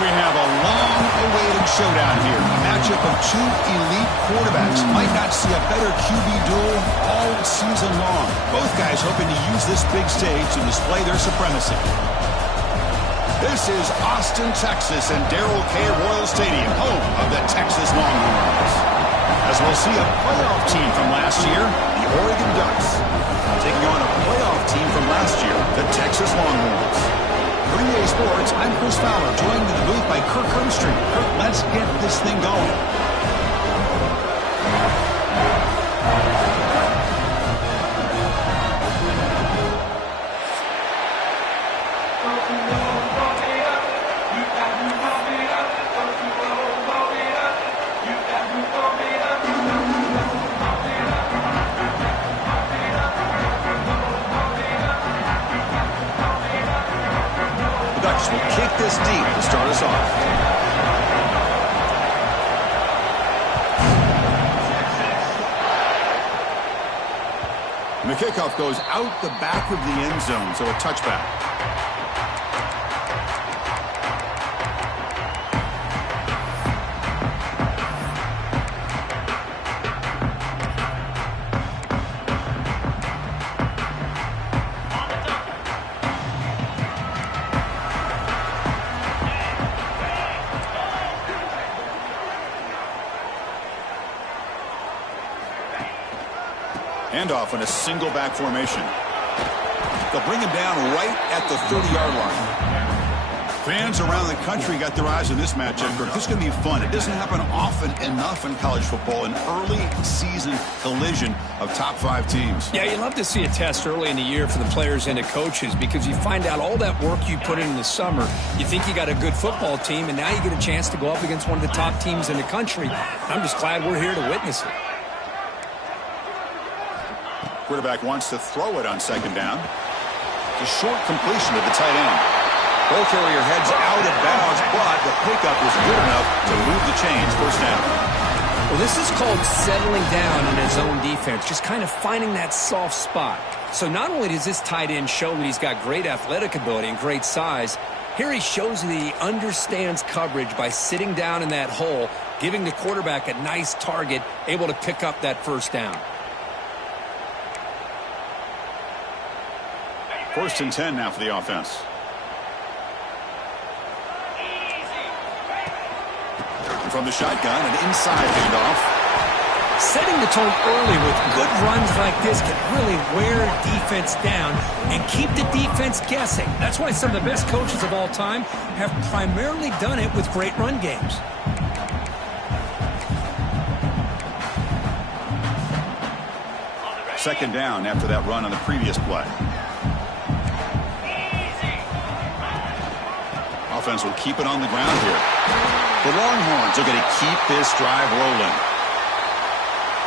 We have a long-awaited showdown here. A matchup of two elite quarterbacks. Might not see a better QB duel all season long. Both guys hoping to use this big stage to display their supremacy. This is Austin, Texas, and Darrell K. Royal Stadium, home of the Texas Longhorns. As we'll see a playoff team from last year, the Oregon Ducks, taking on a playoff team from last year, the Texas Longhorns. For EA Sports, I'm Chris Fowler, joined in the booth by Kirk Herbstreit. Kirk, let's get this thing going. Will kick this deep to start us off. And the kickoff goes out the back of the end zone, so a touchback. Handoff in a single back formation. They'll bring him down right at the 30-yard line. Fans around the country got their eyes on this matchup. This is going to be fun. It doesn't happen often enough in college football, an early season collision of top 5 teams. Yeah, you love to see a test early in the year for the players and the coaches because you find out all that work you put in the summer. You think you got a good football team, and now you get a chance to go up against one of the top teams in the country. I'm just glad we're here to witness it. Quarterback wants to throw it on second down. A short completion to the tight end. Ball carrier heads out of bounds, but the pickup was good enough to move the chains. First down. Well, this is called settling down in his own defense, just kind of finding that soft spot. So not only does this tight end show that he's got great athletic ability and great size, here he shows that he understands coverage by sitting down in that hole, giving the quarterback a nice target, able to pick up that first down. 1st and 10 now for the offense. From the shotgun, an inside handoff. Setting the tone early with good runs like this can really wear defense down and keep the defense guessing. That's why some of the best coaches of all time have primarily done it with great run games. Second down after that run on the previous play. Offense will keep it on the ground here. The Longhorns are going to keep this drive rolling.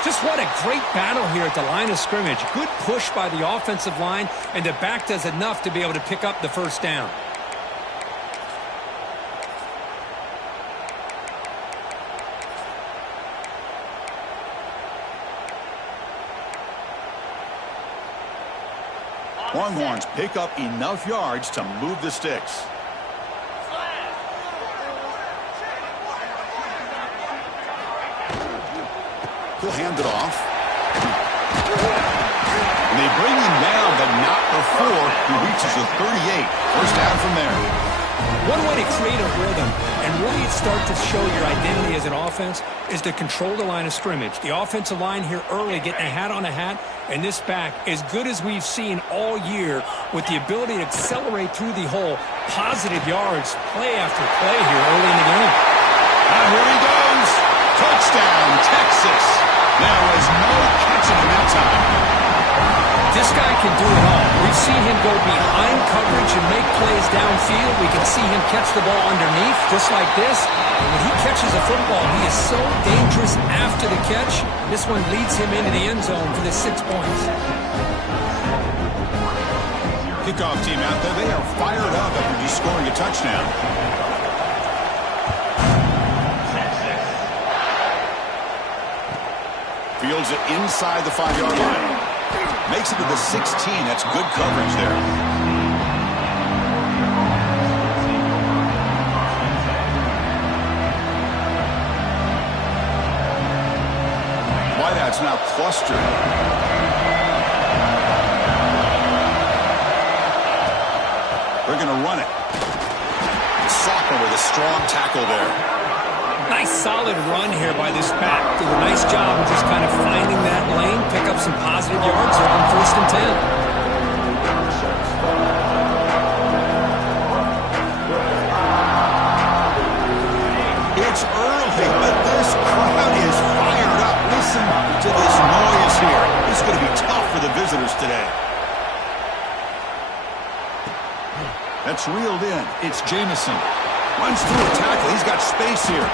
Just what a great battle here at the line of scrimmage. Good push by the offensive line, and the back does enough to be able to pick up the first down. Longhorns pick up enough yards to move the sticks. He'll hand it off. And they bring him down, but not before he reaches the 38. First down from there. One way to create a rhythm and really start to show your identity as an offense is to control the line of scrimmage. The offensive line here early getting a hat on a hat, and this back as good as we've seen all year with the ability to accelerate through the hole. Positive yards, play after play here early in the game. And here he goes. Touchdown, Texas. There was no catching him that time. This guy can do it all. We've seen him go behind coverage and make plays downfield. We can see him catch the ball underneath, just like this. And when he catches a football, he is so dangerous after the catch. This one leads him into the end zone for the 6 points. Kickoff team out there, they are fired up after just scoring a touchdown. Fields it inside the 5-yard line. Makes it to the 16. That's good coverage there. Wideout's now clustered. They're going to run it. Soccer with a strong tackle there. Nice solid run here by this back. Did a nice job of just kind of finding that lane, pick up some positive yards there on 1st and 10. It's early, but this crowd is fired up. Listen to this noise here. This is going to be tough for the visitors today. That's reeled in. It's Jamison. Runs through a tackle. He's got space here.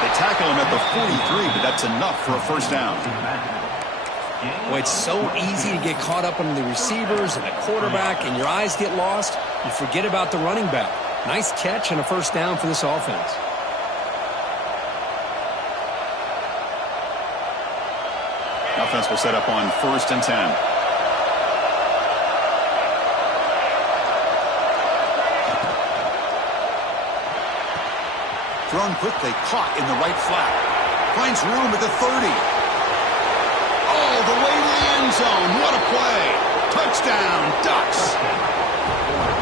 They tackle him at the 43, but that's enough for a first down. Well, it's so easy to get caught up on the receivers and the quarterback, and your eyes get lost. You forget about the running back. Nice catch and a first down for this offense. Offense will set up on 1st and 10. Thrown quickly, caught in the right flat. Finds room at the 30. All the way to the end zone. What a play. Touchdown, Ducks.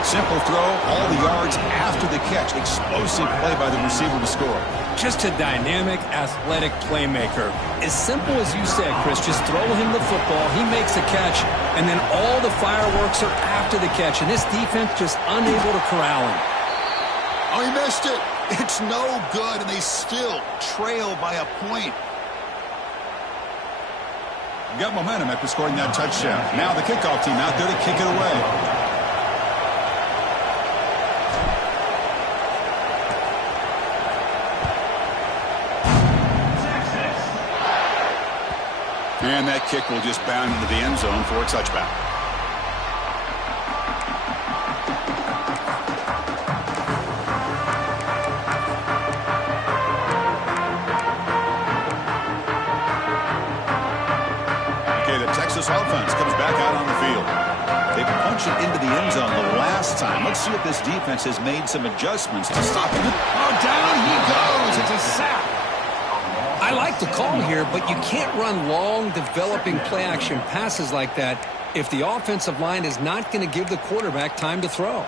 Simple throw, all the yards after the catch. Explosive play by the receiver to score. Just a dynamic, athletic playmaker. As simple as you said, Chris, just throw him the football, he makes a catch, and then all the fireworks are after the catch. And this defense just unable to corral him. Oh, he missed it. It's no good, and they still trail by a point. Got momentum after scoring that touchdown. Now the kickoff team out there to kick it away. And that kick will just bound into the end zone for a touchback. this offense comes back out on the field. They punched it into the end zone the last time. Let's see if this defense has made some adjustments to stop him. Oh, down he goes. It's a sack. I like the call here, but you can't run long, developing play-action passes like that if the offensive line is not going to give the quarterback time to throw.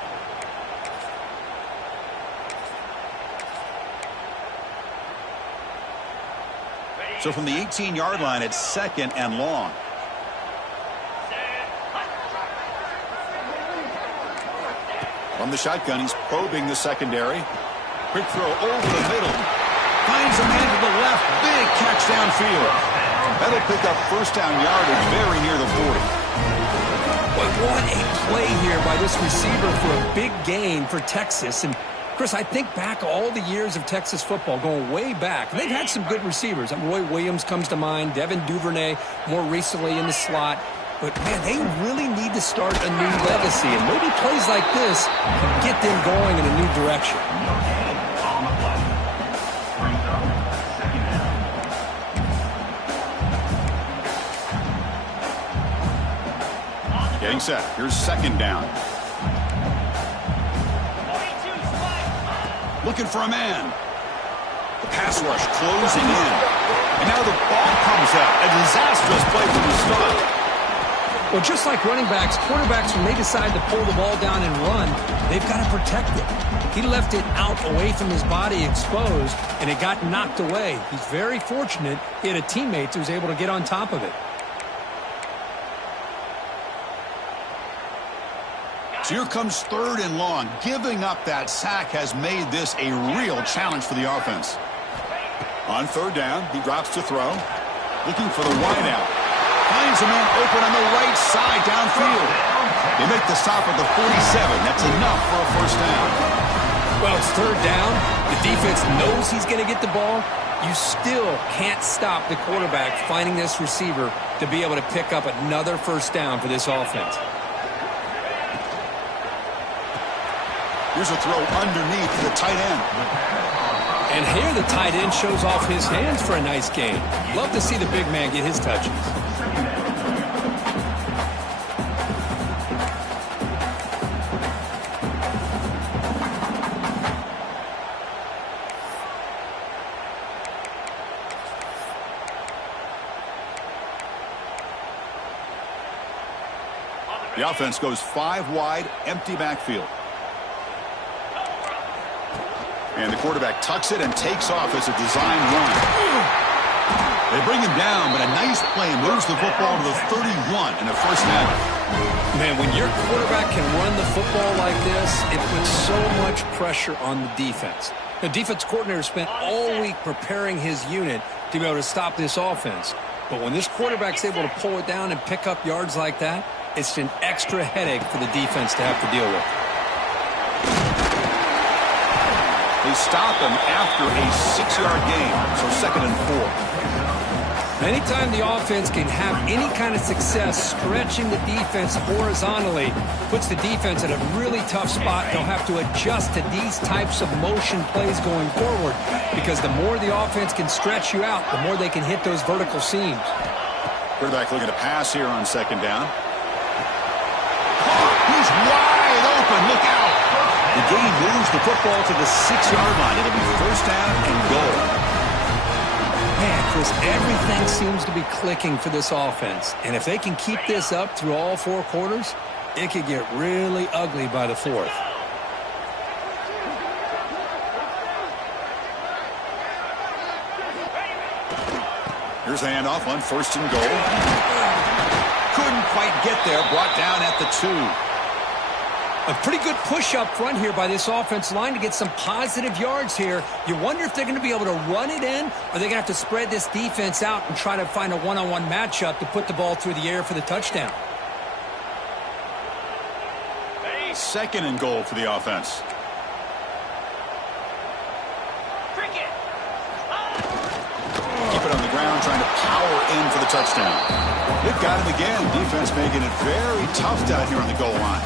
So from the 18-yard line, it's 2nd and long. From the shotgun, he's probing the secondary. Quick throw over the middle. Finds a man to the left. Big catch downfield. That'll pick up first down yardage very near the 40. But what a play here by this receiver for a big gain for Texas. And Chris, I think back all the years of Texas football, going way back. They've had some good receivers. Roy Williams comes to mind, Devin Duvernay more recently in the slot. But, man, they really need to start a new legacy. And maybe plays like this can get them going in a new direction. Getting set. Here's 2nd down. Looking for a man. The pass rush closing in. And now the ball comes out. A disastrous play from the start. Well, just like running backs, quarterbacks, when they decide to pull the ball down and run, they've got to protect it. He left it out away from his body exposed, and it got knocked away. He's very fortunate he had a teammate who was able to get on top of it. So here comes 3rd and long. Giving up that sack has made this a real challenge for the offense. On 3rd down, he drops to throw. Looking for the wideout. Finds a man open on the right side downfield. They make the stop at the 47. That's enough for a first down. Well, it's 3rd down. The defense knows he's going to get the ball. You still can't stop the quarterback finding this receiver to be able to pick up another first down for this offense. Here's a throw underneath the tight end. And here the tight end shows off his hands for a nice gain. Love to see the big man get his touches. The offense goes 5 wide, empty backfield. And the quarterback tucks it and takes off as a design run. They bring him down, but a nice play moves the football to the 31 and a first down. Man, when your quarterback can run the football like this, it puts so much pressure on the defense. The defense coordinator spent all week preparing his unit to be able to stop this offense. But when this quarterback's able to pull it down and pick up yards like that, it's an extra headache for the defense to have to deal with. They stop him after a 6-yard gain, so 2nd and 4. Anytime the offense can have any kind of success stretching the defense horizontally, puts the defense in a really tough spot. They'll have to adjust to these types of motion plays going forward, because the more the offense can stretch you out, the more they can hit those vertical seams. Quarterback looking to pass here on 2nd down. He's wide open. Look out. The gain moves the football to the 6-yard line. It'll be first down and goal. Man, Chris, everything seems to be clicking for this offense. And if they can keep this up through all 4 quarters, it could get really ugly by the 4th. Here's a handoff on 1st and goal. Couldn't quite get there. Brought down at the 2. A pretty good push up front here by this offense line to get some positive yards here. You wonder if they're going to be able to run it in, or they're going to have to spread this defense out and try to find a one-on-one matchup to put the ball through the air for the touchdown. 2nd and goal for the offense. Keep it on the ground, trying to power in for the touchdown. They've got him again. Defense making it very tough down here on the goal line.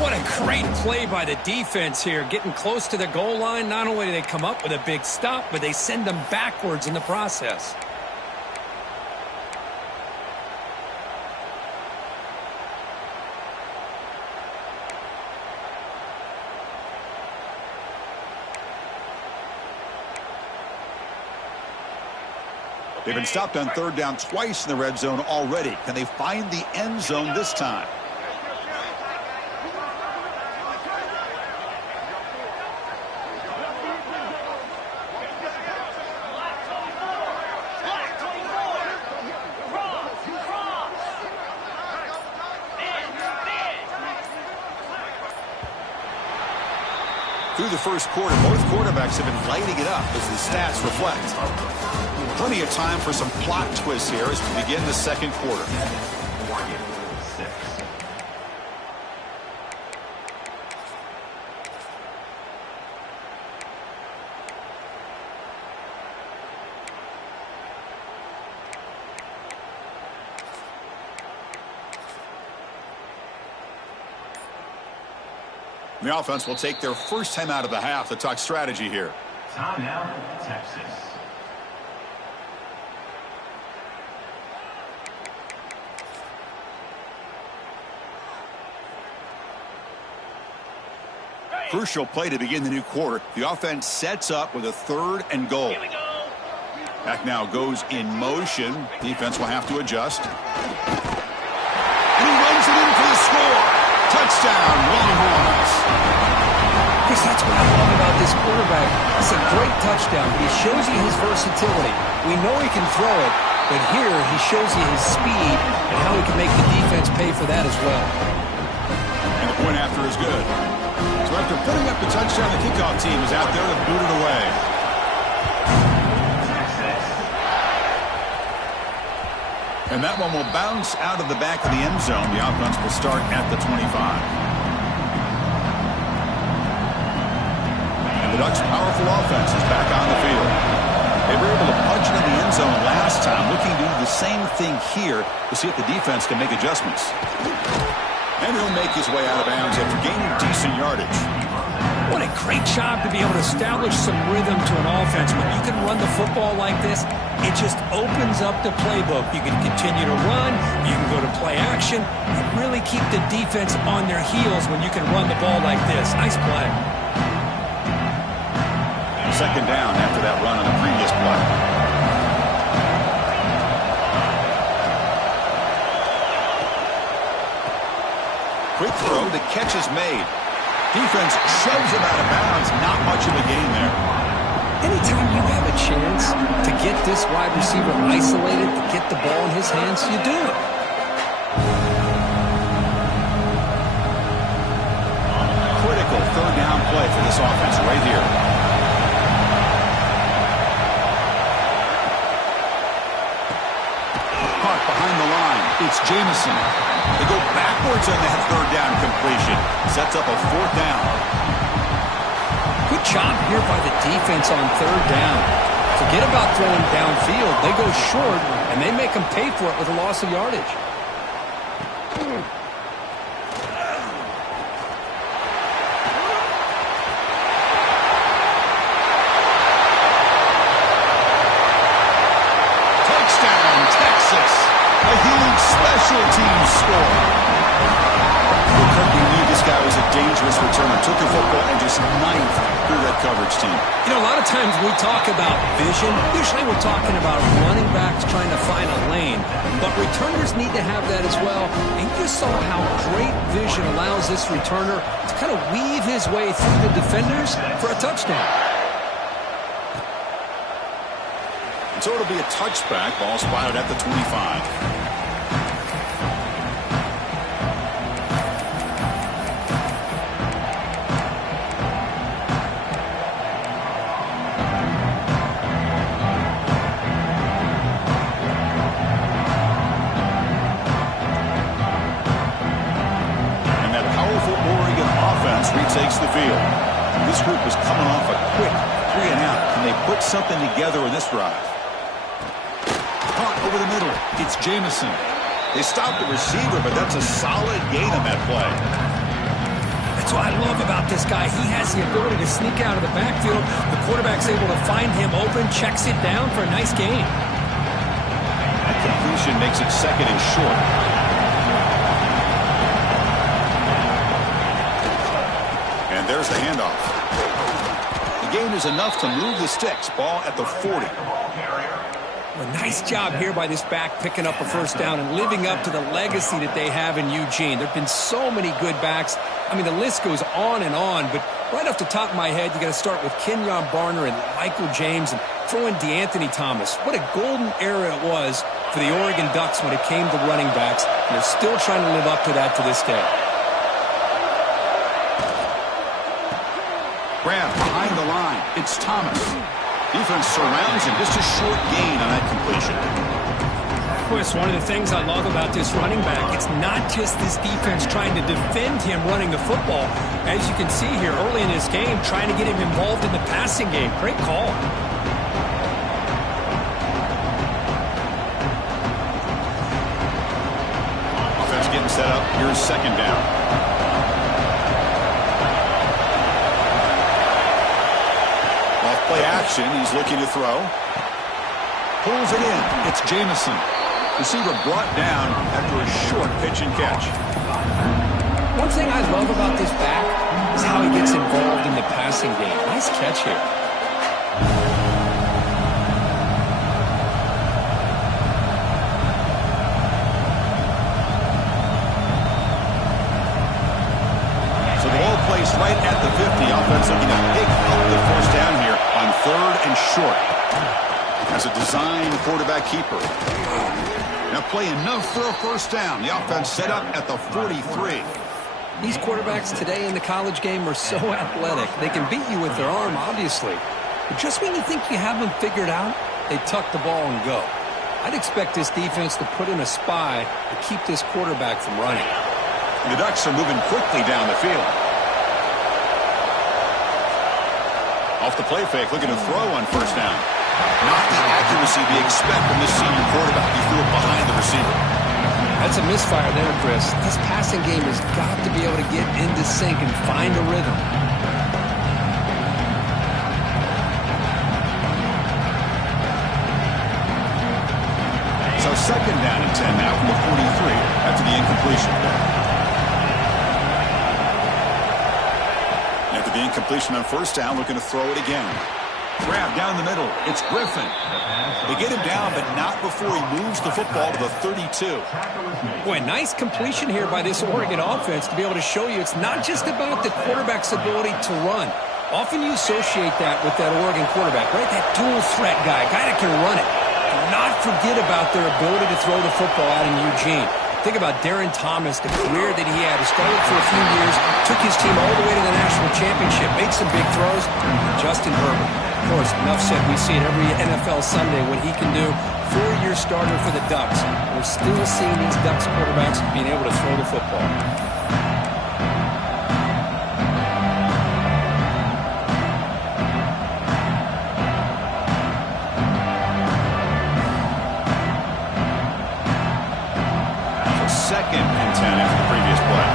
What a great play by the defense here. Getting close to the goal line, not only do they come up with a big stop, but they send them backwards in the process. They've been stopped on third down twice in the red zone already. Can they find the end zone this time? Through the first quarter, both quarterbacks have been lighting it up as the stats reflect. Plenty of time for some plot twists here as we begin the second quarter. The offense will take their first time out of the half to talk strategy here. Timeout, Texas. Crucial play to begin the new quarter. The offense sets up with a 3rd and goal. Back now goes in motion. Defense will have to adjust. And he runs it in for the score. Touchdown, Longhorns. Chris, that's what I love about this quarterback. It's a great touchdown, but he shows you his versatility. We know he can throw it, but here he shows you his speed and how he can make the defense pay for that as well. And the point after is good. So after putting up the touchdown, the kickoff team is out there to boot it away. And that one will bounce out of the back of the end zone. The offense will start at the 25. And the Ducks' powerful offense is back on the field. They were able to punch it in the end zone last time, looking to do the same thing here to see if the defense can make adjustments. And he'll make his way out of bounds after gaining decent yardage. What a great job to be able to establish some rhythm to an offense. When you can run the football like this, it just opens up the playbook. You can continue to run. You can go to play action. And really keep the defense on their heels when you can run the ball like this. Nice play. Second down after that run on the previous play. Quick throw. The catch is made. Defense shoves him out of bounds. Not much of a gain there. Anytime you have a chance to get this wide receiver isolated, to get the ball in his hands, you do it. Critical third down play for this offense right here. Caught behind the line. It's Jamison. They go backwards on that third down completion. Sets up a 4th down. Good job here by the defense on third down. Forget about throwing downfield. They go short, and they make them pay for it with a loss of yardage. Touchdown, Texas. A huge special teams score. McCarthy knew this guy was a dangerous returner. Took the football and just knifed through that coverage team. You know, a lot of times we talk about vision. Usually we're talking about running backs trying to find a lane. But returners need to have that as well. And you just saw how great vision allows this returner to kind of weave his way through the defenders for a touchdown. And so it'll be a touchback. Ball spotted at the 25. Retakes the field. This group is coming off a quick 3 and out. Can they put something together in this drive? Caught over the middle. It's Jamison. They stopped the receiver, but that's a solid gain on that play. That's what I love about this guy. He has the ability to sneak out of the backfield. The quarterback's able to find him open, checks it down for a nice gain. That completion makes it 2nd and short. There's the handoff. The gain is enough to move the sticks. Ball at the 40. Well, nice job here by this back picking up a first down and living up to the legacy that they have in Eugene. There have been so many good backs. I mean, the list goes on and on, but right off the top of my head, you got to start with Kenyon Barner and Michael James and throw in DeAnthony Thomas. What a golden era it was for the Oregon Ducks when it came to running backs, and they're still trying to live up to that to this day. Grab behind the line. It's Thomas. Defense surrounds him. Just a short gain on that completion. Chris, one of the things I love about this running back, it's not just this defense trying to defend him running the football. As you can see here early in this game, trying to get him involved in the passing game. Great call. Offense getting set up. Here's second down. Play action. He's looking to throw. Pulls it in. It's Jamison. Receiver brought down after a short pitch and catch. One thing I love about this back is how he gets involved in the passing game. Nice catch here. So the ball placed right at the 50. Offense looking to pick up the first down here on third and short. As a design quarterback keeper. Now play enough for a first down. The offense set up at the 43. These quarterbacks today in the college game are so athletic. They can beat you with their arm, obviously. But just when you think you have them figured out, they tuck the ball and go. I'd expect this defense to put in a spy to keep this quarterback from running. And the Ducks are moving quickly down the field. Off the play fake, looking to throw on first down. Not the accuracy we expect from this senior quarterback. He threw it behind the receiver. That's a misfire there, Chris. This passing game has got to be able to get into sync and find a rhythm. So second down and 10 now from the 43 after the incompletion. After the incompletion on first down, looking to throw it again. Grab down the middle. It's Griffin. They get him down, but not before he moves the football to the 32. Boy, nice completion here by this Oregon offense to be able to show you it's not just about the quarterback's ability to run. Often you associate that with that Oregon quarterback, right? That dual threat guy that can run it. Do not forget about their ability to throw the football out in Eugene. Think about Darren Thomas, the career that he had. He started for a few years, took his team all the way to the national championship, made some big throws. Justin Herbert. Of course, enough said, we see it every NFL Sunday what he can do. 4-year starter for the Ducks. We're still seeing these Ducks quarterbacks being able to throw the football. Second and 10 after the previous play.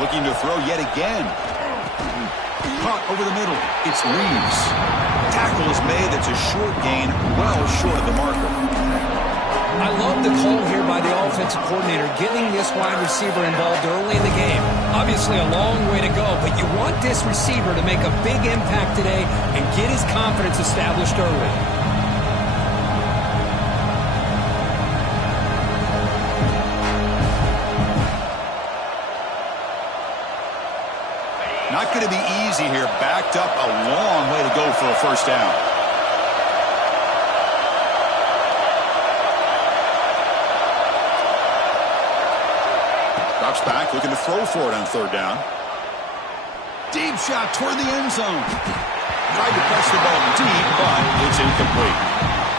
Looking to throw yet again. Caught over the middle. It's Reeves. Tackle is made. That's a short gain, well short of the marker. I love the call here by the offensive coordinator, getting this wide receiver involved early in the game. Obviously a long way to go, but you want this receiver to make a big impact today and get his confidence established early. Not going to be easy here. Backed up a long way to go for a first down. Drops back, looking to throw for it on third down. Deep shot toward the end zone. Tried to press the ball deep, but it's incomplete.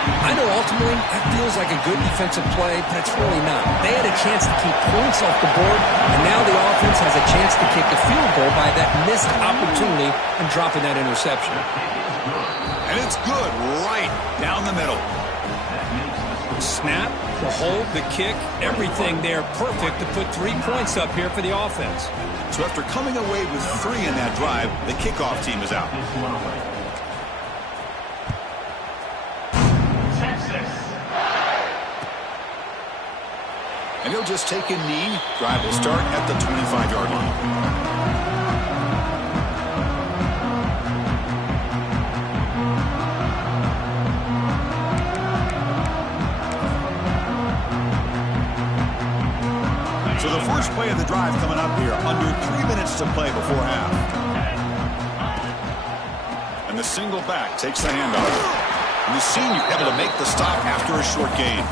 I know ultimately that feels like a good defensive play, but it's really not. They had a chance to keep points off the board, and now the offense has a chance to kick a field goal by that missed opportunity and dropping that interception. And it's good right down the middle. Snap, the hold, the kick, everything there perfect to put 3 points up here for the offense. So after coming away with 3 in that drive, the kickoff team is out. And he'll just take a knee. Drive will start at the 25-yard line. So the first play of the drive coming up here, under 3 minutes to play before half. And the single back takes the handoff. And the senior able to make the stop after a short gain.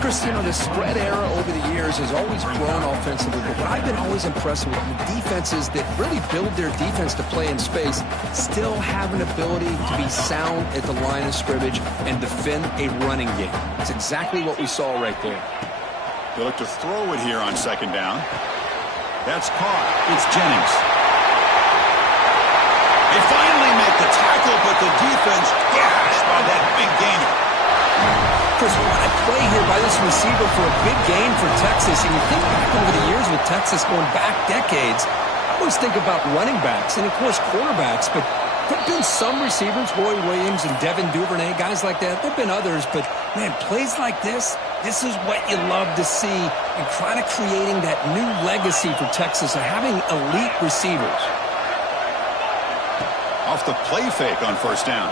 Chris, you know, the spread era over the years has always grown offensively, but what I've been always impressed with the defenses that really build their defense to play in space still have an ability to be sound at the line of scrimmage and defend a running game. It's exactly what we saw right there. They look to throw it here on second down. That's caught. It's Jennings. They finally make the tackle, but the defense gashed by that big gainer. Chris, what a play here by this receiver for a big gain for Texas. And you think back over the years with Texas going back decades, I always think about running backs and, of course, quarterbacks. But there have been some receivers, Roy Williams and Devin Duvernay, guys like that. There have been others. But, man, plays like this is what you love to see and kind of creating that new legacy for Texas of having elite receivers. Off the play fake on first down.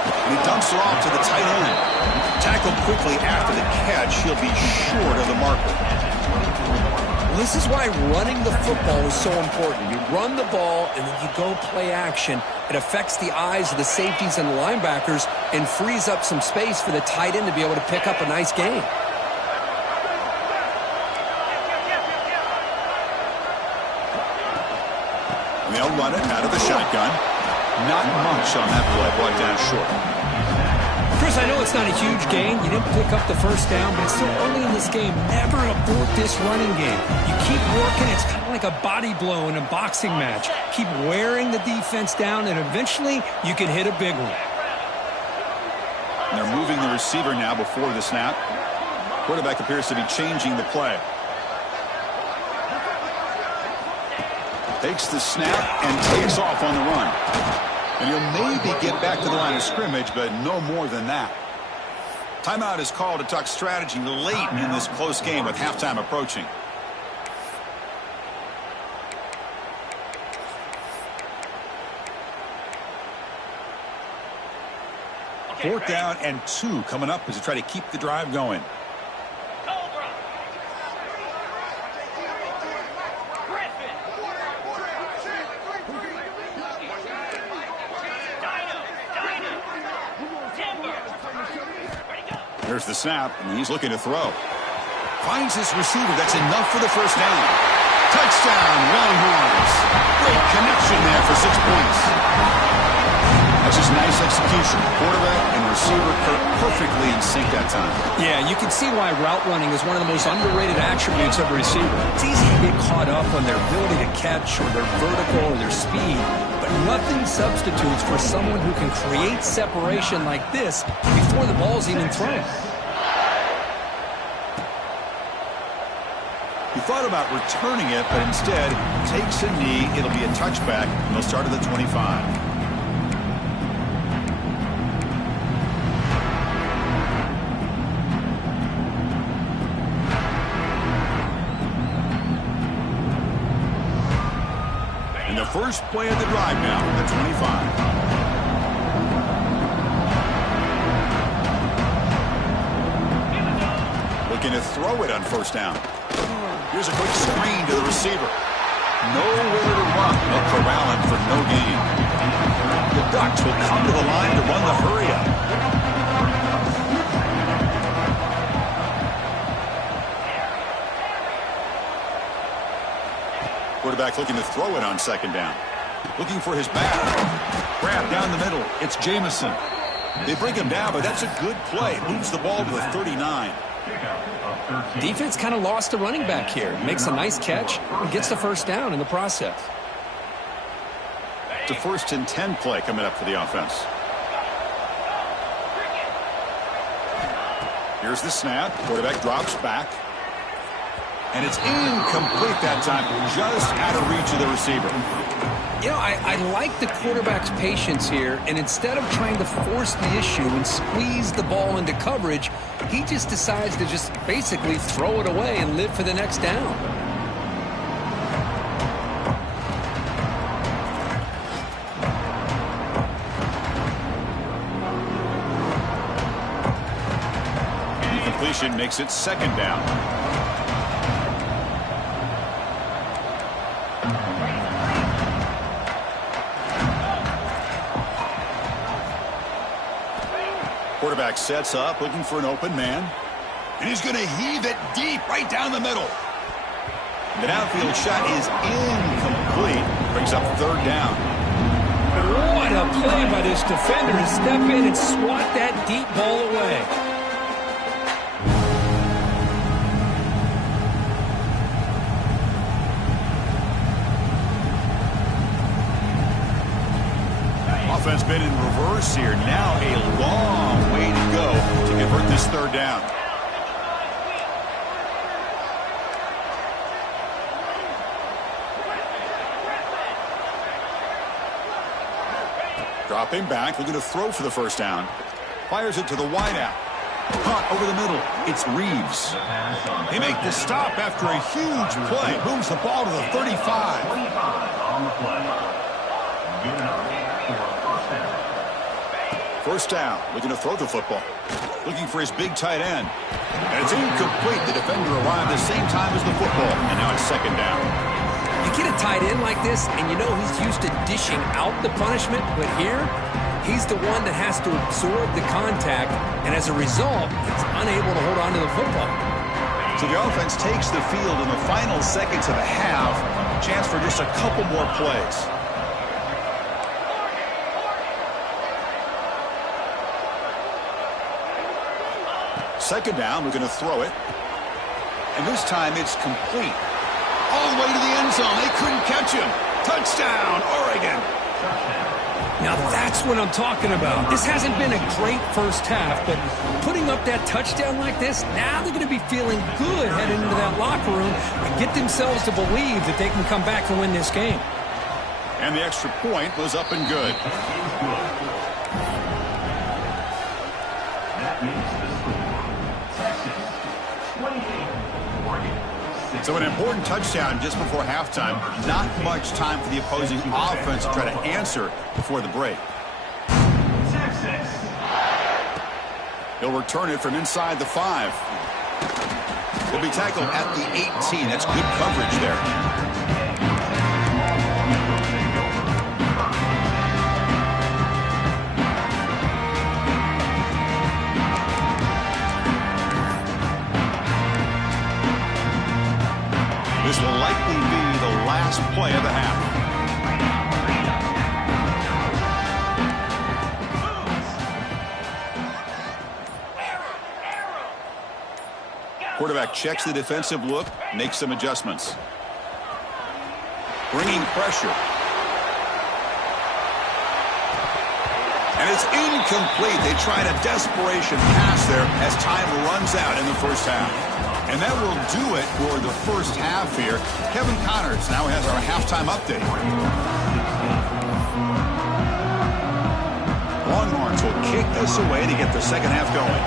And he dumps it off to the tight end. Tackled quickly after the catch. He'll be short of the marker. Well, this is why running the football is so important. You run the ball and then you go play action. It affects the eyes of the safeties and the linebackers and frees up some space for the tight end to be able to pick up a nice gain. And they'll run it out of the shotgun. Not much on that play, brought down short. Chris, I know it's not a huge gain. You didn't pick up the first down, but it's still early in this game. Never abort this running game. You keep working. It's kind of like a body blow in a boxing match. Keep wearing the defense down, and eventually you can hit a big one. And they're moving the receiver now before the snap. Quarterback appears to be changing the play. Takes the snap and takes off on the run. And he'll maybe get back to the line of scrimmage, but no more than that. Timeout is called to talk strategy late in this close game with halftime approaching. Fourth down and 2 coming up as they try to keep the drive going. There's the snap, and he's looking to throw. Finds his receiver. That's enough for the first down. Touchdown, Longhorns. Great connection there for 6 points. That's just nice execution. Quarterback and receiver perfectly in sync that time. Yeah, you can see why route running is one of the most underrated attributes of a receiver. It's easy to get caught up on their ability to catch or their vertical or their speed, but nothing substitutes for someone who can create separation like this before the ball's even thrown. He thought about returning it, but instead takes a knee. It'll be a touchback, and they'll start at the 25. And the first play of the drive now from the 25. Looking to throw it on first down. Here's a quick screen to the receiver. Nowhere to run. They'll corral him for no gain. The Ducks will come to the line to run the hurry-up. Quarterback looking to throw it on second down. Looking for his back. Grab down the middle. It's Jamison. They bring him down, but that's a good play. Moves the ball to the 39. Defense kind of lost the running back here. Makes a nice catch and gets the first down in the process. It's a 1st and 10 play coming up for the offense. Here's the snap. Quarterback drops back. And it's incomplete that time. Just out of reach of the receiver. You know, I like the quarterback's patience here, and instead of trying to force the issue and squeeze the ball into coverage, he just decides to just basically throw it away and live for the next down. The completion makes it second down. Quarterback sets up, looking for an open man. And he's going to heave it deep right down the middle. The downfield shot is incomplete. Brings up third down. What a play by this defender to step in and swat that deep ball away. Offense been in reverse here. Now a long way to go to convert this third down. Dropping back, looking to throw for the first down. Fires it to the wideout. Caught over the middle. It's Reeves. They make the stop after a huge play. Moves the ball to the 35. On the play. Given up for first down. First down, looking to throw the football. Looking for his big tight end. And it's incomplete. The defender arrived the same time as the football. And now it's second down. You get a tight end like this, and you know he's used to dishing out the punishment, but here, he's the one that has to absorb the contact, and as a result, he's unable to hold on to the football. So the offense takes the field in the final seconds of the half. Chance for just a couple more plays. Second down, we're going to throw it. And this time it's complete. All the way to the end zone. They couldn't catch him. Touchdown, Oregon. Now that's what I'm talking about. This hasn't been a great first half, but putting up that touchdown like this, now they're going to be feeling good heading into that locker room and get themselves to believe that they can come back and win this game. And the extra point was up and good. That makes the score. Texas 28, Oregon 6. So an important touchdown just before halftime. Not much time for the opposing offense to try to answer before the break. Texas. He'll return it from inside the 5. He'll be tackled at the 18. That's good coverage there. This will likely be the last play of the half. Quarterback checks the defensive look, makes some adjustments. Bringing pressure. And it's incomplete. They tried a desperation pass there as time runs out in the first half. And that will do it for the first half here. Kevin Connors now has our halftime update. Longhorns will kick this away to get the second half going.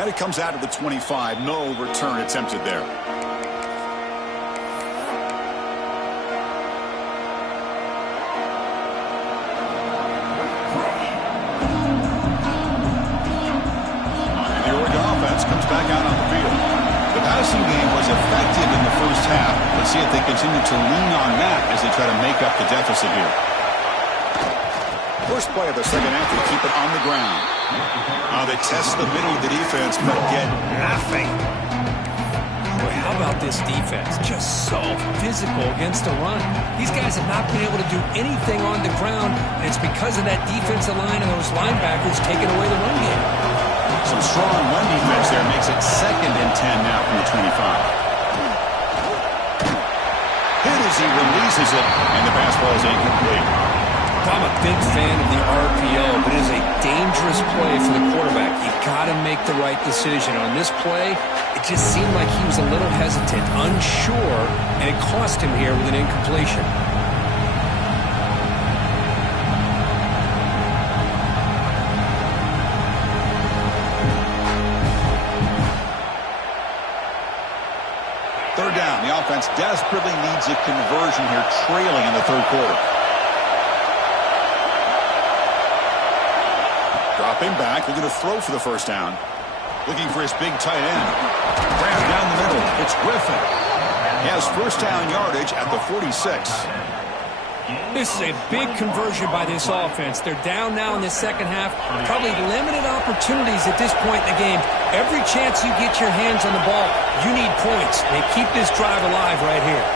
And it comes out of the 25. No return attempted there. Comes back out on the field. The passing game was effective in the first half. Let's see if they continue to lean on that as they try to make up the deficit here. First play of the second half, they keep it on the ground. They test the middle of the defense, but get nothing. Boy, how about this defense? Just so physical against the run. These guys have not been able to do anything on the ground, and it's because of that defensive line and those linebackers taking away the run game. Some strong run defense there makes it 2nd and 10 now from the 25. Hit as he releases it, and the pass ball is incomplete. I'm a big fan of the RPO, but it is a dangerous play for the quarterback. You got to make the right decision. On this play, it just seemed like he was a little hesitant, unsure, and it cost him here with an incompletion. Third down. The offense desperately needs a conversion here, trailing in the third quarter. Dropping back, looking to throw for the first down. Looking for his big tight end. Rammed down the middle. It's Griffin. He has first down yardage at the 46. This is a big conversion by this offense. They're down now in the second half. Probably limited opportunities at this point in the game. Every chance you get your hands on the ball, you need points. They keep this drive alive right here.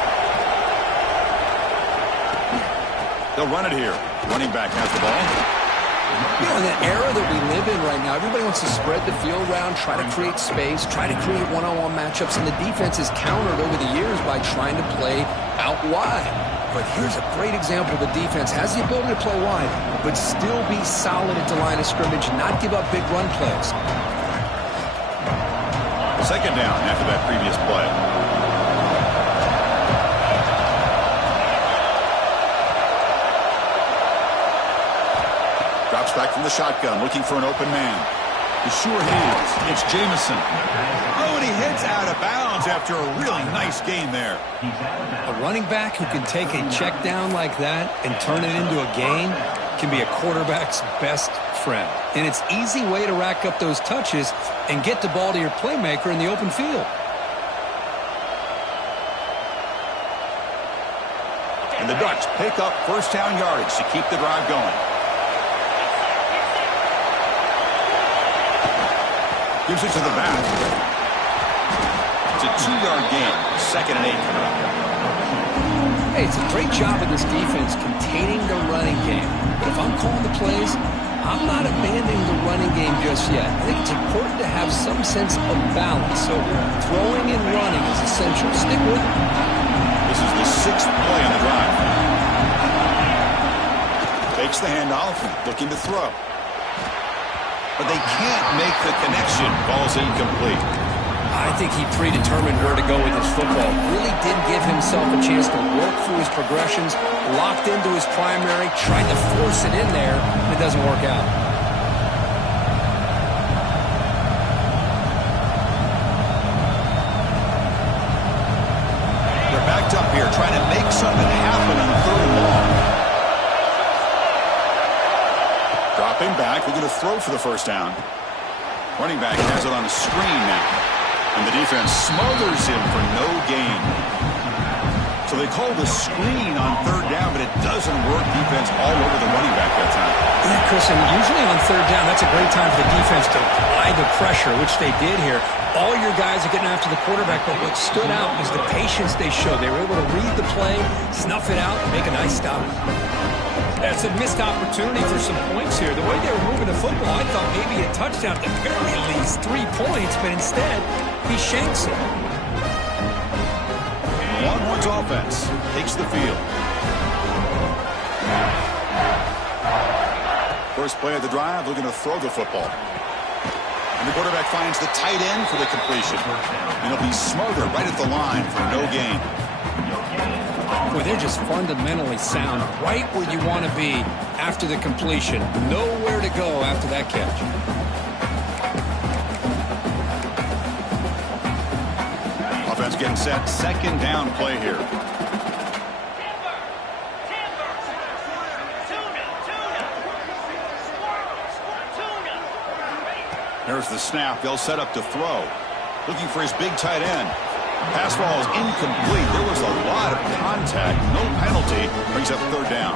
They'll run it here. Running back has the ball. You know, in the era that we live in right now, everybody wants to spread the field around, try to create space, try to create one-on-one matchups, and the defense has countered over the years by trying to play out wide. But here's a great example. The defense has the ability to play wide, but still be solid at the line of scrimmage, not give up big run plays. Second down after that previous play. Drops back from the shotgun, looking for an open man. The sure hands. It's Jamison. Oh, and he hits out of bounds after a really nice game there. A running back who can take a check down like that and turn it into a gain can be a quarterback's best friend. And it's an easy way to rack up those touches and get the ball to your playmaker in the open field. And the Ducks pick up first down yardage to keep the drive going. Gives it to the back. It's a 2-yard gain. Second and 8 coming up. Hey, it's a great job of this defense containing the running game. But if I'm calling the plays, I'm not abandoning the running game just yet. I think it's important to have some sense of balance. So throwing and running is essential. Stick with it. This is the 6th play on the drive. Fakes the handoff, looking to throw. But they can't make the connection. Ball's incomplete. I think he predetermined where to go with his football. Really did give himself a chance to work through his progressions, locked into his primary, tried to force it in there, and it doesn't work out. They're backed up here, trying to make something happen on 3rd and long. Dropping back, looking to throw for the first down. Running back has it on a screen now. And the defense smothers him for no gain. So they call the screen on 3rd down, but it doesn't work. Defense all over the running back that time. Yeah, Chris, and usually on 3rd down, that's a great time for the defense to apply the pressure, which they did here. All your guys are getting after the quarterback, but what stood out was the patience they showed. They were able to read the play, snuff it out, and make a nice stop. That's a missed opportunity for some points here. The way they were moving the football, I thought maybe a touchdown, at the very least 3 points, but instead, he shanks it. Longhorns offense takes the field. First play of the drive, looking to throw the football. And the quarterback finds the tight end for the completion. And he'll be smothered right at the line for no gain. Boy, they're just fundamentally sound, right where you want to be after the completion. Nowhere to go after that catch. Offense getting set. Second down play here. There's the snap. They'll set up to throw. Looking for his big tight end. Pass ball is incomplete. There was a lot of contact. No penalty. Brings up 3rd down.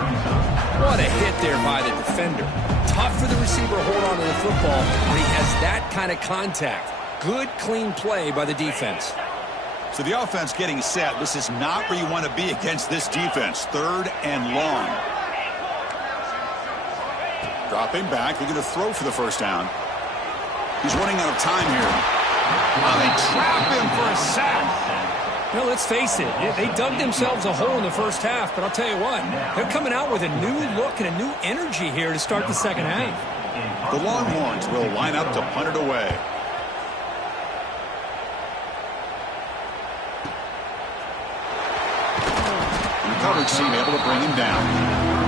What a hit there by the defender. Tough for the receiver to hold on to the football when he has that kind of contact. Good, clean play by the defense. So the offense getting set. This is not where you want to be against this defense. 3rd and long. Dropping back. Looking to throw for the first down. He's running out of time here. Oh, they trap him for a sack. Well, let's face it. They dug themselves a hole in the first half, but I'll tell you what, they're coming out with a new look and a new energy here to start the second half. The Longhorns will line up to punt it away. And the coverage team able to bring him down.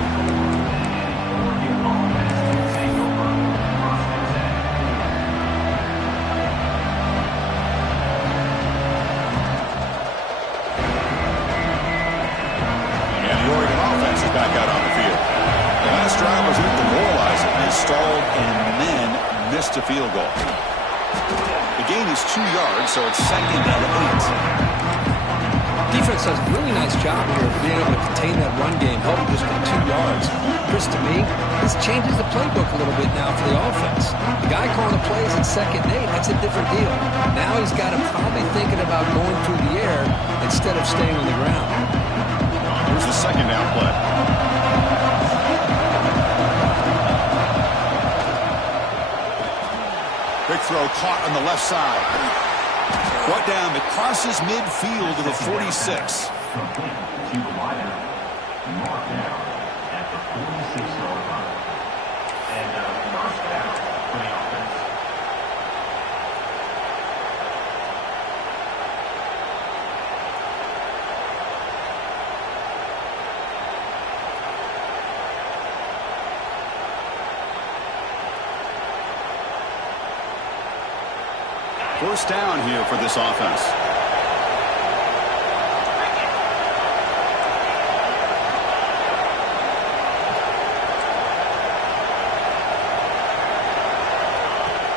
Back out on the field. The last drive was able to demoralize it. They stalled and then missed a field goal. The gain is 2 yards, so it's 2nd and 8. Defense does a really nice job here of being able to contain that run game, helping just with 2 yards. Chris, to me, this changes the playbook a little bit now for the offense. The guy calling the plays at 2nd and 8, that's a different deal. Now he's got him probably thinking about going through the air instead of staying on the ground. Here's the 2nd down play. Quick throw caught on the left side. Brought down, but crosses midfield to the 46. Complete to the wideout. Mark down at the 46-yard line. And first down for the offense. First down here for this offense.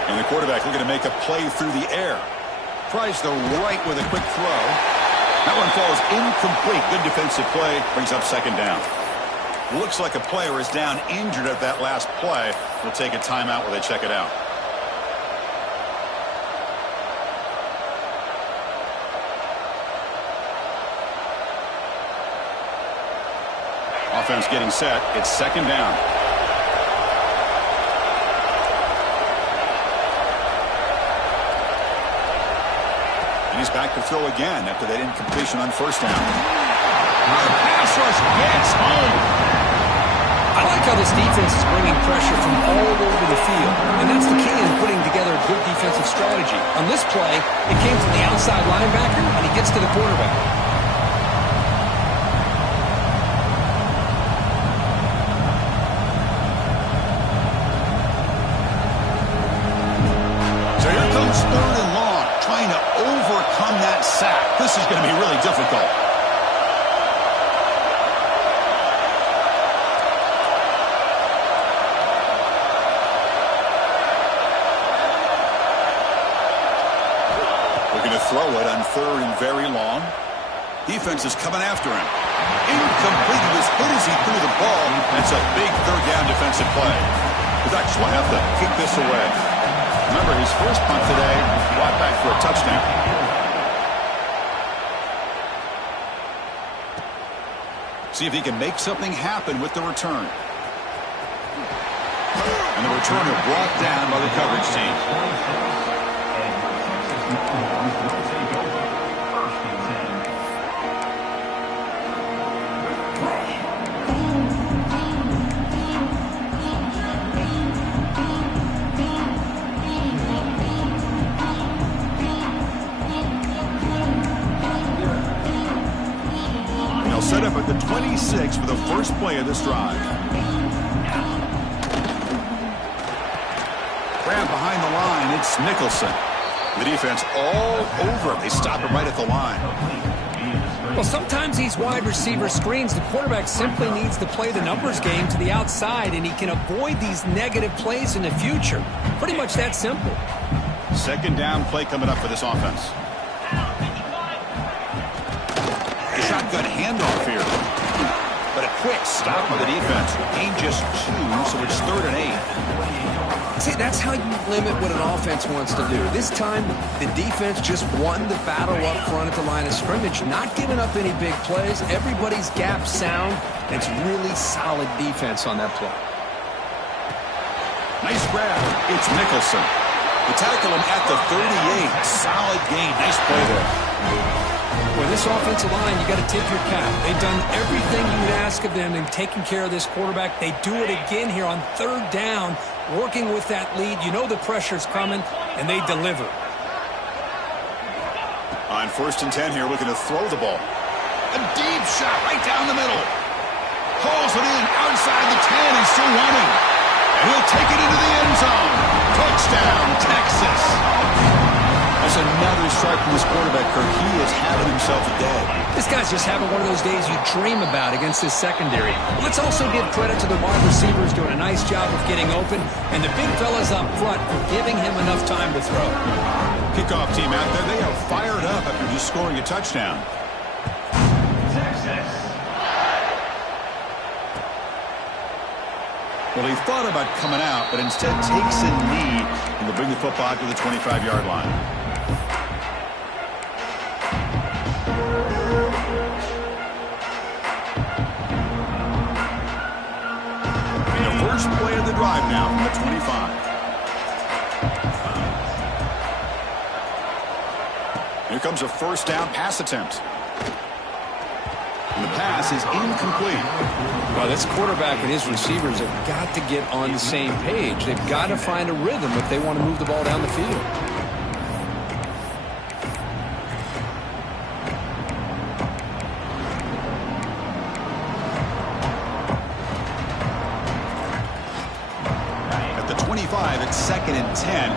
And the quarterback looking to make a play through the air. Tries the right with a quick throw. That one falls incomplete. Good defensive play. Brings up 2nd down. Looks like a player is down injured at that last play. We'll take a timeout while they check it out. Offense getting set. It's 2nd down. And he's back to throw again after that incompletion on 1st down. The pass rush gets home. I like how this defense is bringing pressure from all over the field, and that's the key in putting together a good defensive strategy. On this play, it came from the outside linebacker, and he gets to the quarterback. Third and long, trying to overcome that sack. This is going to be really difficult. Looking to throw it on 3rd and very long. Defense is coming after him. Incomplete. He was hit as he threw the ball. That's a big 3rd down defensive play. The Ducks will have to kick this away. Remember, his first punt today brought back for a touchdown. See if he can make something happen with the return. And the returner brought down by the coverage team. Set up at the 26 for the first play of this drive. Grab behind the line. It's Nicholson. The defense all over him. They stop him right at the line. Well, sometimes these wide receiver screens, the quarterback simply needs to play the numbers game to the outside, and he can avoid these negative plays in the future. Pretty much that simple. 2nd down play coming up for this offense. Shotgun handoff here. But a quick stop by the defense. Gain just 2, so it's 3rd and 8. See, that's how you limit what an offense wants to do. This time, the defense just won the battle up front at the line of scrimmage, not giving up any big plays. Everybody's gap sound. It's really solid defense on that play. Nice grab. It's Nicholson. They tackle him at the 38. Solid gain. Nice play there. With this offensive line, you got to tip your cap. They've done everything you would ask of them in taking care of this quarterback. They do it again here on 3rd down, working with that lead. You know the pressure's coming, and they deliver. On 1st and 10 here, looking to throw the ball. A deep shot right down the middle. Pulls it in outside the 10. He's still running. And he'll take it into the end zone. Touchdown, Texas. That's another strike from this quarterback, Kirk. He is having himself a day. This guy's just having one of those days you dream about against his secondary. Let's also give credit to the wide receivers doing a nice job of getting open, and the big fellas up front for giving him enough time to throw. Kickoff team out there, they are fired up after just scoring a touchdown. Well, he thought about coming out, but instead takes a knee and will bring the football to the 25-yard line. And the first play of the drive now from the 25. Here comes a first down pass attempt. And the pass is incomplete. Well, this quarterback and his receivers have got to get on the same page. They've got to find a rhythm if they want to move the ball down the field. At the 25, it's 2nd and 10.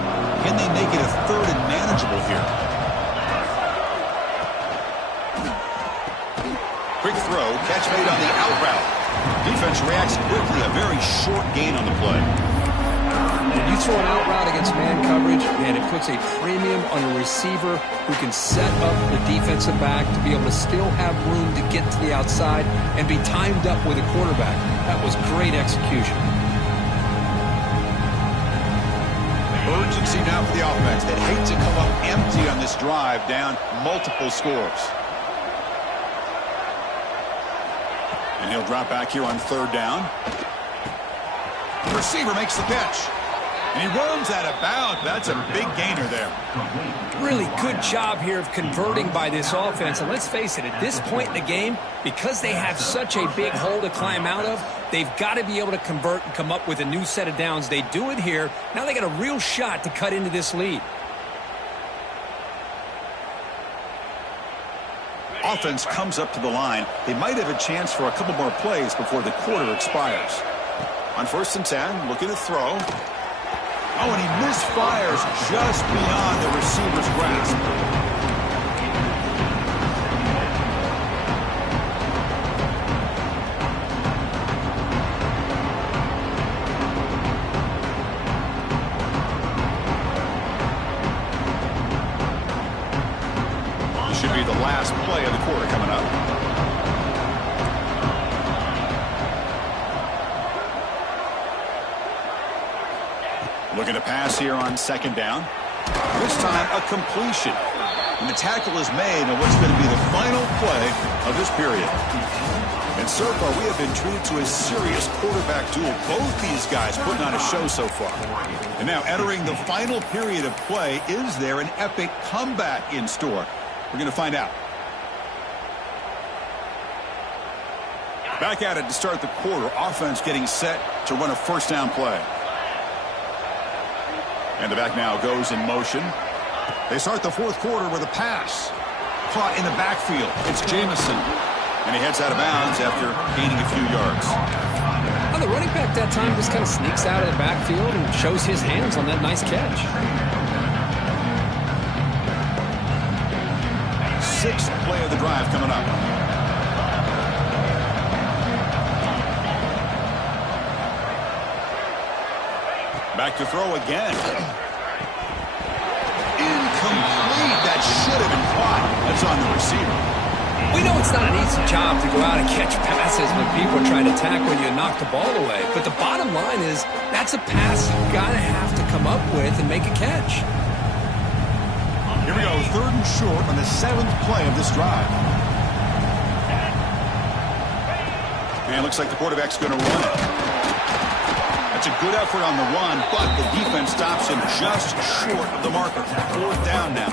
Can they make it a 3rd and manageable here? Quick throw, catch made on the out route. Defense reacts quickly, a very short gain on the play. When you throw an out route against man coverage, and it puts a premium on a receiver who can set up the defensive back to be able to still have room to get to the outside and be timed up with a quarterback. That was great execution. Urgency now for the offense. They'd hate to come up empty on this drive, down multiple scores. And he'll drop back here on 3rd down. The receiver makes the catch. And he runs out of bounds. That's a big gainer there. Really good job here of converting by this offense. And let's face it, at this point in the game, because they have such a big hole to climb out of, they've got to be able to convert and come up with a new set of downs. They do it here. Now they got a real shot to cut into this lead. Offense comes up to the line. They might have a chance for a couple more plays before the quarter expires. On 1st and 10, looking to throw. Oh, and he misfires just beyond the receiver's grasp. Should be the last play of the quarter coming up. Looking to pass here on 2nd down. This time a completion. And the tackle is made on what's going to be the final play of this period. And so far we have been treated to a serious quarterback duel. Both these guys putting on a show so far. And now entering the final period of play, is there an epic comeback in store? We're going to find out. Back at it to start the quarter. Offense getting set to run a first down play. And the back now goes in motion. They start the 4th quarter with a pass. Caught in the backfield. It's Jamison. And he heads out of bounds after gaining a few yards. Well, the running back that time just kind of sneaks out of the backfield and shows his hands on that nice catch. 6th play of the drive coming up. Back to throw again. Incomplete. That should have been caught. That's on the receiver. We know it's not an easy job to go out and catch passes when people are trying to tackle you and knock the ball away. But the bottom line is that's a pass you've got to have to come up with and make a catch. Here we go, 3rd and short on the 7th play of this drive. And it looks like the quarterback's going to run it. That's a good effort on the run, but the defense stops him just short of the marker. 4th down now.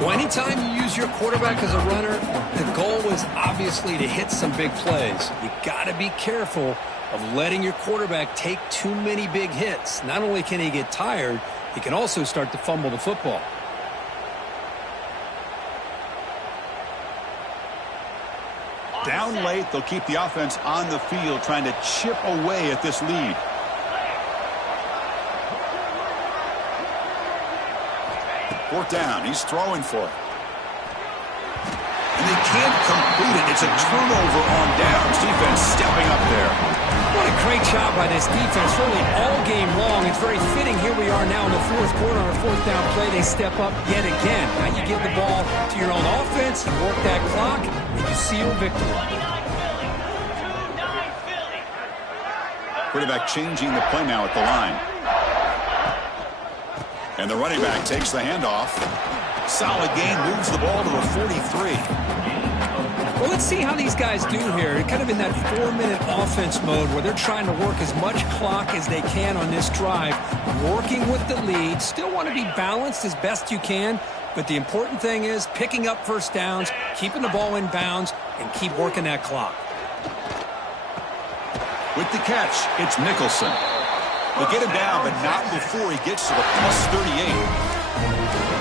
Well, anytime you use your quarterback as a runner, the goal is obviously to hit some big plays. You got to be careful of letting your quarterback take too many big hits. Not only can he get tired, he can also start to fumble the football. Down late, they'll keep the offense on the field trying to chip away at this lead. Fourth down, he's throwing for it. And they can't complete it. It's a turnover on downs. Defense stepping up there. What a great job by this defense, really all game long. It's very fitting. Here we are now in the 4th quarter on a 4th down play. They step up yet again. Now you give the ball to your own offense, you work that clock, and you seal victory. Quarterback changing the play now at the line. And the running back takes the handoff. Solid gain, moves the ball to the 43. Well, let's see how these guys do here. Kind of in that 4-minute offense mode where they're trying to work as much clock as they can on this drive. Working with the lead. Still want to be balanced as best you can. But the important thing is picking up first downs, keeping the ball in bounds, and keep working that clock. With the catch, it's Nicholson. They get him down, but not before he gets to the plus 38.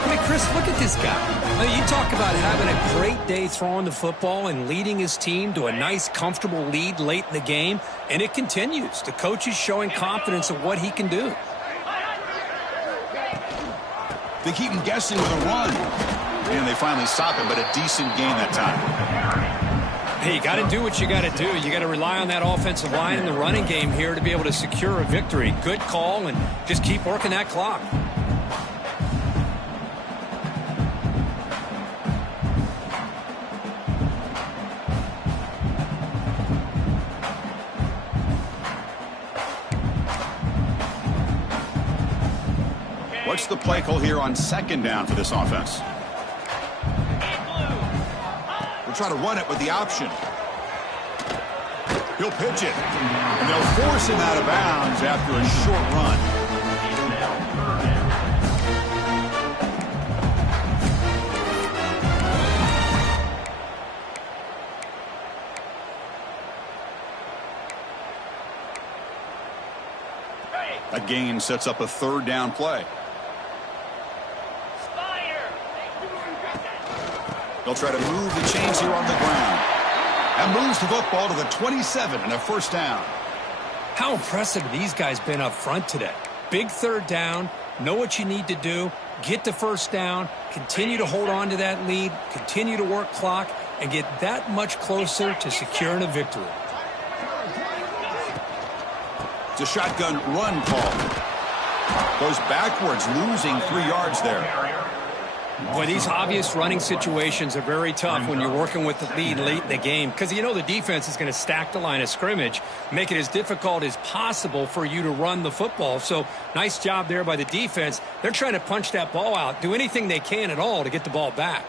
Hey, Chris, look at this guy. Now, you talk about having a great day throwing the football and leading his team to a nice, comfortable lead late in the game, and it continues. The coach is showing confidence of what he can do. They keep him guessing with a run. And they finally stop him, but a decent gain that time. Hey, you got to do what you got to do. You got to rely on that offensive line and the running game here to be able to secure a victory. Good call, and just keep working that clock. What's the play call here on second down for this offense? We'll try to run it with the option. He'll pitch it. And they'll force him out of bounds after a short run. That gain sets up a third down play. They'll try to move the chains here on the ground. And moves the football to the 27 and a first down. How impressive have these guys been up front today? Big third down, know what you need to do, get the first down, continue to hold on to that lead, continue to work clock, and get that much closer to securing a victory. It's a shotgun run call. Goes backwards, losing 3 yards there. Boy, these obvious running situations are very tough when you're working with the lead late in the game because you know the defense is going to stack the line of scrimmage, make it as difficult as possible for you to run the football. So nice job there by the defense. They're trying to punch that ball out, do anything they can at all to get the ball back.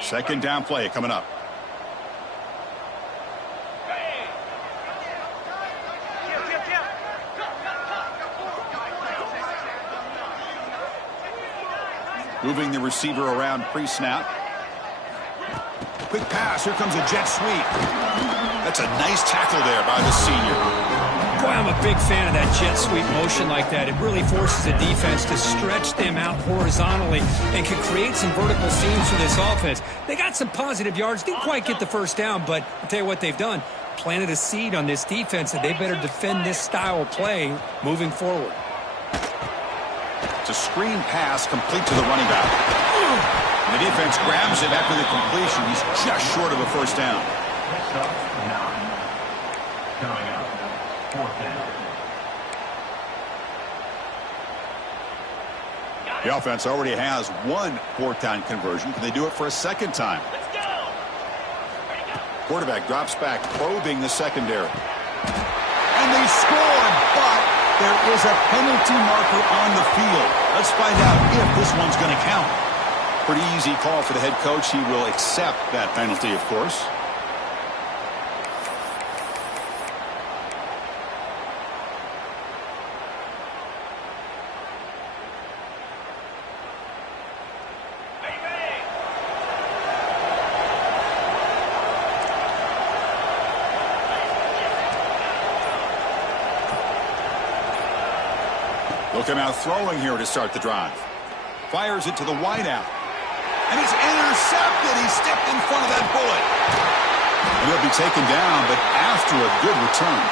Second down play coming up. Moving the receiver around pre-snap. Quick pass. Here comes a jet sweep. That's a nice tackle there by the senior. Boy, I'm a big fan of that jet sweep motion like that. It really forces the defense to stretch them out horizontally and can create some vertical seams for this offense. They got some positive yards. Didn't quite get the first down, but I'll tell you what they've done. Planted a seed on this defense, and they better defend this style of play moving forward. It's a screen pass complete to the running back. And the defense grabs him after the completion. He's just short of a first down. Coming up, fourth down. The offense already has one fourth down conversion. Can they do it for a second time? Quarterback drops back, probing the secondary. And they scored, but there is a penalty marker on the field. Let's find out if this one's going to count. Pretty easy call for the head coach. He will accept that penalty, of course. They'll come out throwing here to start the drive. Fires it to the wideout. And it's intercepted. He stepped in front of that bullet. And he'll be taken down, but after a good return.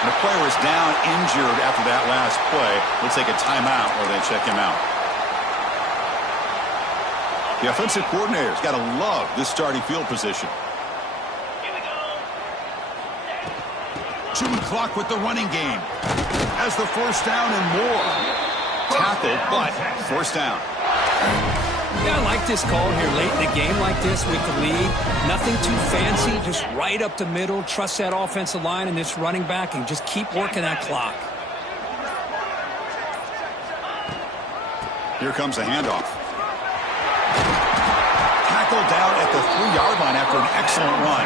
And the player is down injured after that last play. We'll take a timeout while they check him out. The offensive coordinator's got to love this starting field position. Chewing clock with the running game. Has the first down and more. Tackled, but first down. Yeah, I like this call here late in the game like this with the lead. Nothing too fancy, just right up the middle. Trust that offensive line and this running back and just keep working that clock. Here comes the handoff. Tackled down at the 3-yard line after an excellent run.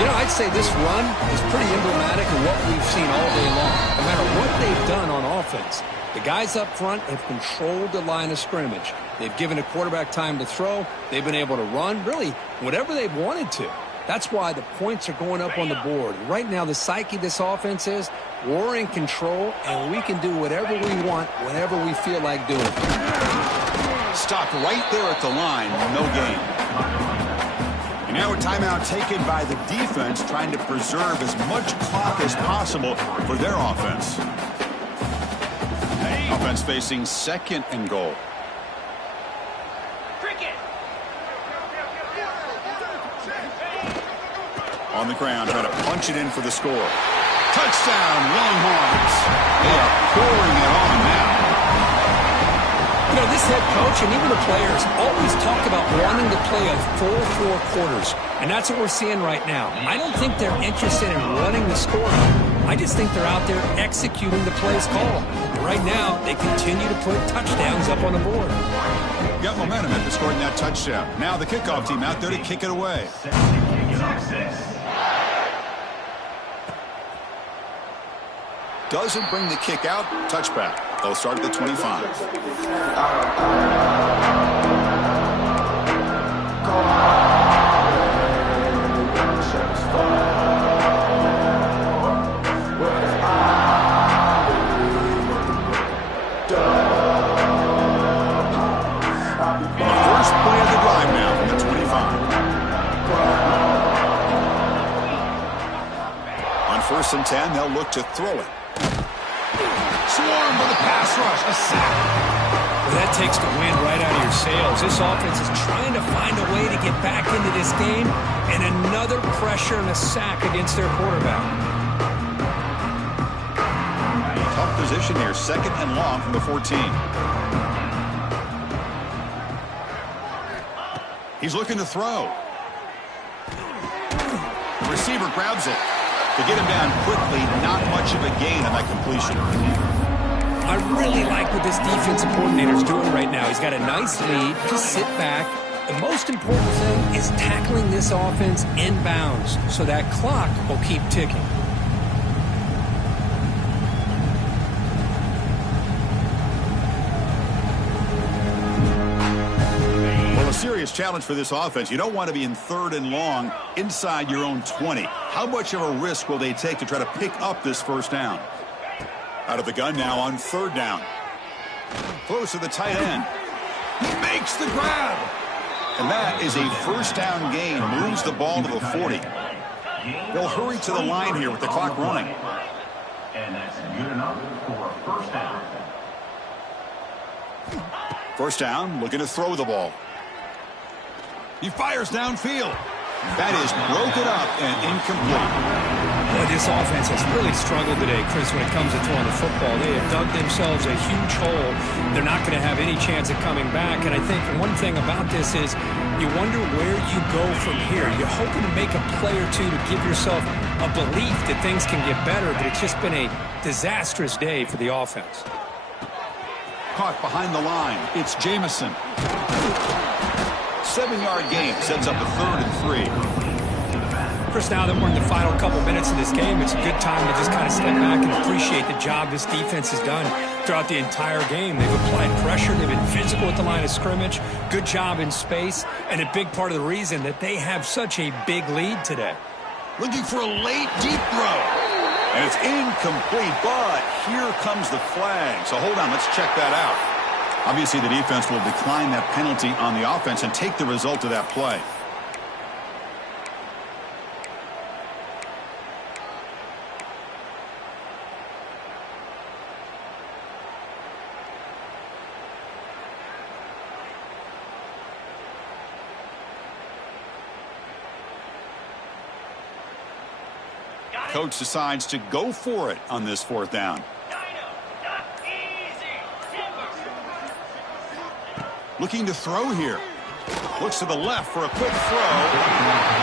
You know, I'd say this run is pretty emblematic of what we've seen all day long. No matter what they've done on offense, the guys up front have controlled the line of scrimmage. They've given a quarterback time to throw. They've been able to run, really, whatever they've wanted to. That's why the points are going up on the board. Right now, the psyche of this offense is we're in control, and we can do whatever we want whenever we feel like doing it. Stopped right there at the line. No gain. And now a timeout taken by the defense, trying to preserve as much clock as possible for their offense. Offense facing 2nd and goal. On the ground, trying to punch it in for the score. Touchdown, Longhorns. They are pouring it on now. You know, this head coach and even the players always talk about wanting to play a full 4 quarters, and that's what we're seeing right now. I don't think they're interested in running the score. I just think they're out there executing the plays called. Right now, they continue to put touchdowns up on the board. Got momentum after scoring that touchdown. Now the kickoff team out there to kick it away. Doesn't bring the kick out. Touchback. They'll start at the 25. First play of the drive now from the 25. On 1st and 10, they'll look to throw it. Swarm with a pass rush, a sack. Well, that takes the wind right out of your sails. This offense is trying to find a way to get back into this game, and another pressure and a sack against their quarterback. Tough position here, 2nd and long from the 14. He's looking to throw. Receiver grabs it. To get him down quickly, not much of a gain on that completion. I really like what this defensive coordinator is doing right now. He's got a nice lead. Just sit back. The most important thing is tackling this offense inbounds so that clock will keep ticking. Serious challenge for this offense. You don't want to be in 3rd and long inside your own 20. How much of a risk will they take to try to pick up this 1st down? Out of the gun now on 3rd down. Close to the tight end. He makes the grab. And that is a 1st down gain. Moves the ball to the 40. They'll hurry to the line here with the clock running. And that's good enough for a 1st down. 1st down, looking to throw the ball. He fires downfield. That is broken up and incomplete. Boy, this offense has really struggled today, Chris, when it comes to throwing the football. They have dug themselves a huge hole. They're not going to have any chance of coming back. And I think one thing about this is you wonder where you go from here. You're hoping to make a play or two to give yourself a belief that things can get better, but it's just been a disastrous day for the offense. Caught behind the line. It's Jamison. 7-yard gain sets up a 3rd and 3. Chris, now that we're in the final couple minutes of this game, it's a good time to just kind of step back and appreciate the job this defense has done throughout the entire game. They've applied pressure. They've been physical at the line of scrimmage. Good job in space. And a big part of the reason that they have such a big lead today. Looking for a late deep throw. And it's incomplete, but here comes the flag. So hold on, let's check that out. Obviously, the defense will decline that penalty on the offense and take the result of that play. Coach decides to go for it on this 4th down. Looking to throw here. Looks to the left for a quick throw.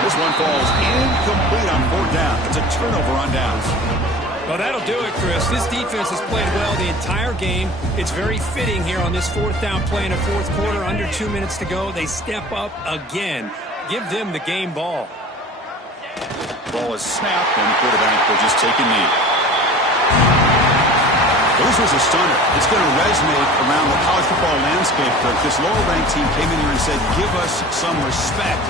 This one falls incomplete on 4th down. It's a turnover on downs. Well, that'll do it, Chris. This defense has played well the entire game. It's very fitting here on this 4th down play in the 4th quarter. Under 2 minutes to go. They step up again. Give them the game ball. Ball is snapped, and the quarterback will just take a knee. This was a stunner. It's going to resonate around the college football landscape. This lower-ranked team came in here and said, give us some respect.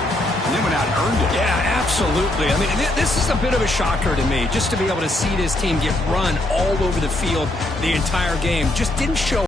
And they went out and earned it. Yeah, absolutely. I mean, this is a bit of a shocker to me, just to be able to see this team get run all over the field the entire game. Just didn't show